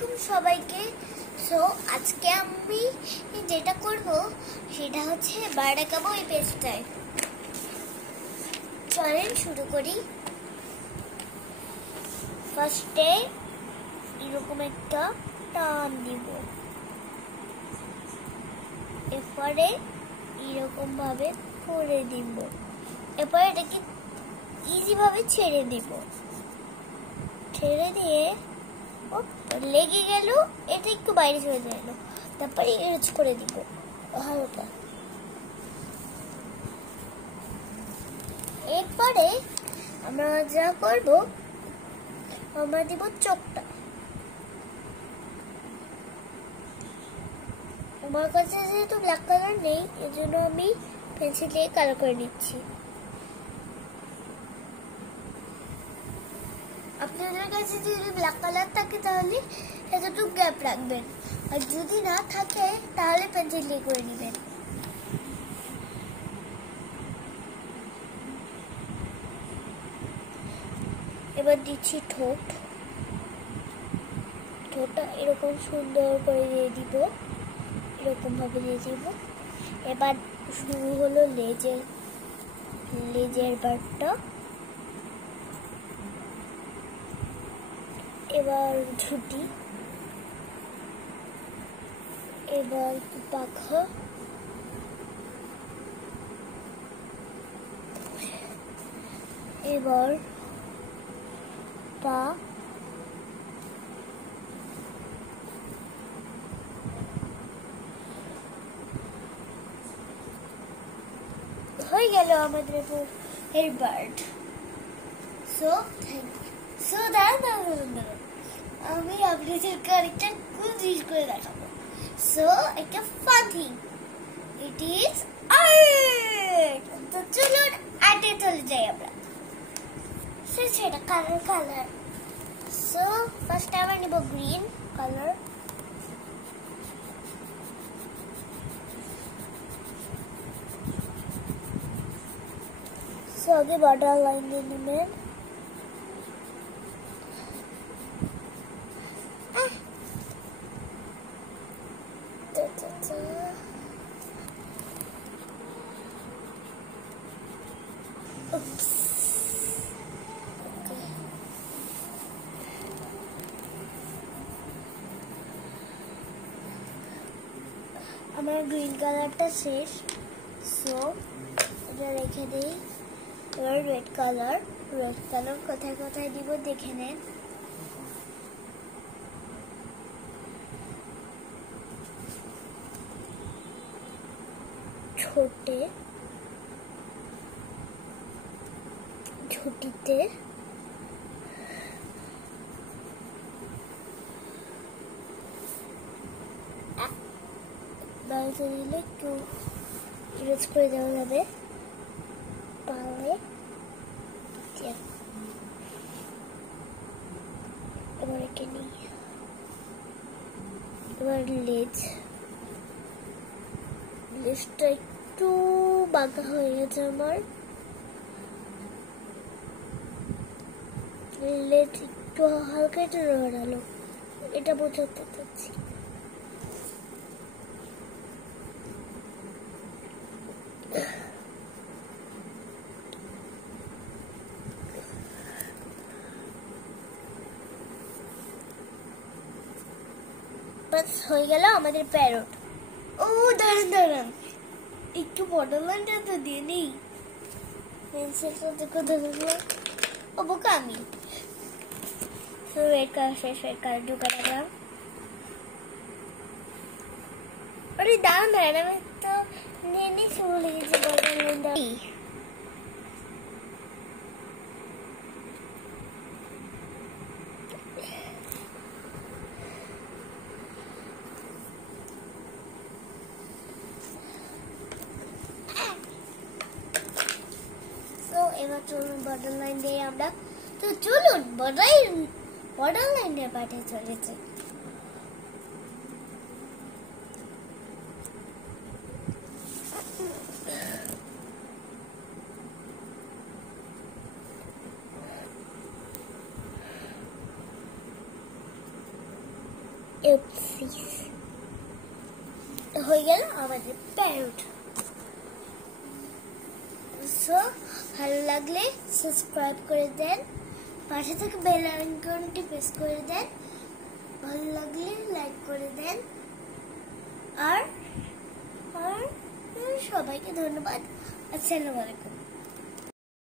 আলাইকুম সবাইকে। সো আজকে আমি যেটা করব সেটা হচ্ছে বাড়াকাবো এই পেজটায়। চলেন শুরু করি। ফার্স্টে এরকম একটা টান দিব, এরপরে এরকম ভাবে করে দিব, এরপরে এটাকে ইজি ভাবে ছেড়ে দিব। ছেড়ে দিয়ে লেগে গেল, এটা একটু বাইরে চলে গেল, তারপরে ইউজ করে দিব হালকা। এরপরে আমরা যা করব, আমরা দিব চোখটা। আমার কাছে যেহেতু ব্ল্যাক কালার নেই, এজন্য আমি পেন্সিল দিয়ে কালার করে নিচ্ছি। আপনাদের কাছে যদি ব্ল্যাক কালার থাকে তাহলে এতটুকু গ্যাপ রাখবেন, আর যদি না থাকে তাহলে পেন্সিল দিয়ে করে নেবেন। এবার দিচ্ছি ঠোঁট। ঠোঁটটা এরকম সুন্দর করে দিয়ে দিব, এরকম ভাবে দিয়ে দিব। এবার শুরু হলো লেজের পার্টটা। এবার ঝুঁটি, এবার পাখা, এবার পা, হয়ে গেল আমাদের হেয়ার বার্ড। সো দাঁড়ান, আমি আপনাদেরকে আরেকটা কুল জিনিস করে দেখাবো। সো একটা fun thing, it is art. তো চলুন আর্টে চলে যাই আমরা। সেটা কালার। সো ফার্স্ট আমরা নিব গ্রিন কালার। সো আগে বর্ডার লাইন দিয়ে নেবেন। আমার গ্রিন কালারটা শেষ। সো এটা রেখে দিই। এবার রেড কালার কোথায় কোথায় দিব দেখে নেন। ঝুঁটিতে, বালতি দিলে একটু ইউজ করে দেওয়া যাবে। পালে এবার একে নিই। এবার লেজটা একটু বাঁকা হয়ে গেছে আমার। লেজ একটু হালকা একটু রড়ালো, এটা বোঝাতে চাচ্ছি। বাস হয়ে গেল আমাদের প্যারট। ও দাঁড়ান, একটু বর্ডার লাইনটা তো দিয়ে নেই। পেন্সিলটা দেখো ধরলাম, ও বোকা আমি। রেড কালার শেষ, রেড কালার ঢুকে রাখলাম। আরে দাঁড়ান, আমি তো নিয়ে নিয়েছি, ভুলে গেছি বর্ডার লাইনটা। এবার চলুন বর্ডার লাইন দিয়ে আমরা, তো চলুন বর্ডার লাইনের পাটে চলেছে। হয়ে গেল আমাদের প্যারট। সো ভালো লাগলে সাবস্ক্রাইব করে দেন, পাশে থেকে বেল আইকনটি প্রেস করে দেন, ভালো লাগলে লাইক করে দেন। আর সবাইকে ধন্যবাদ। আসসালামু আলাইকুম।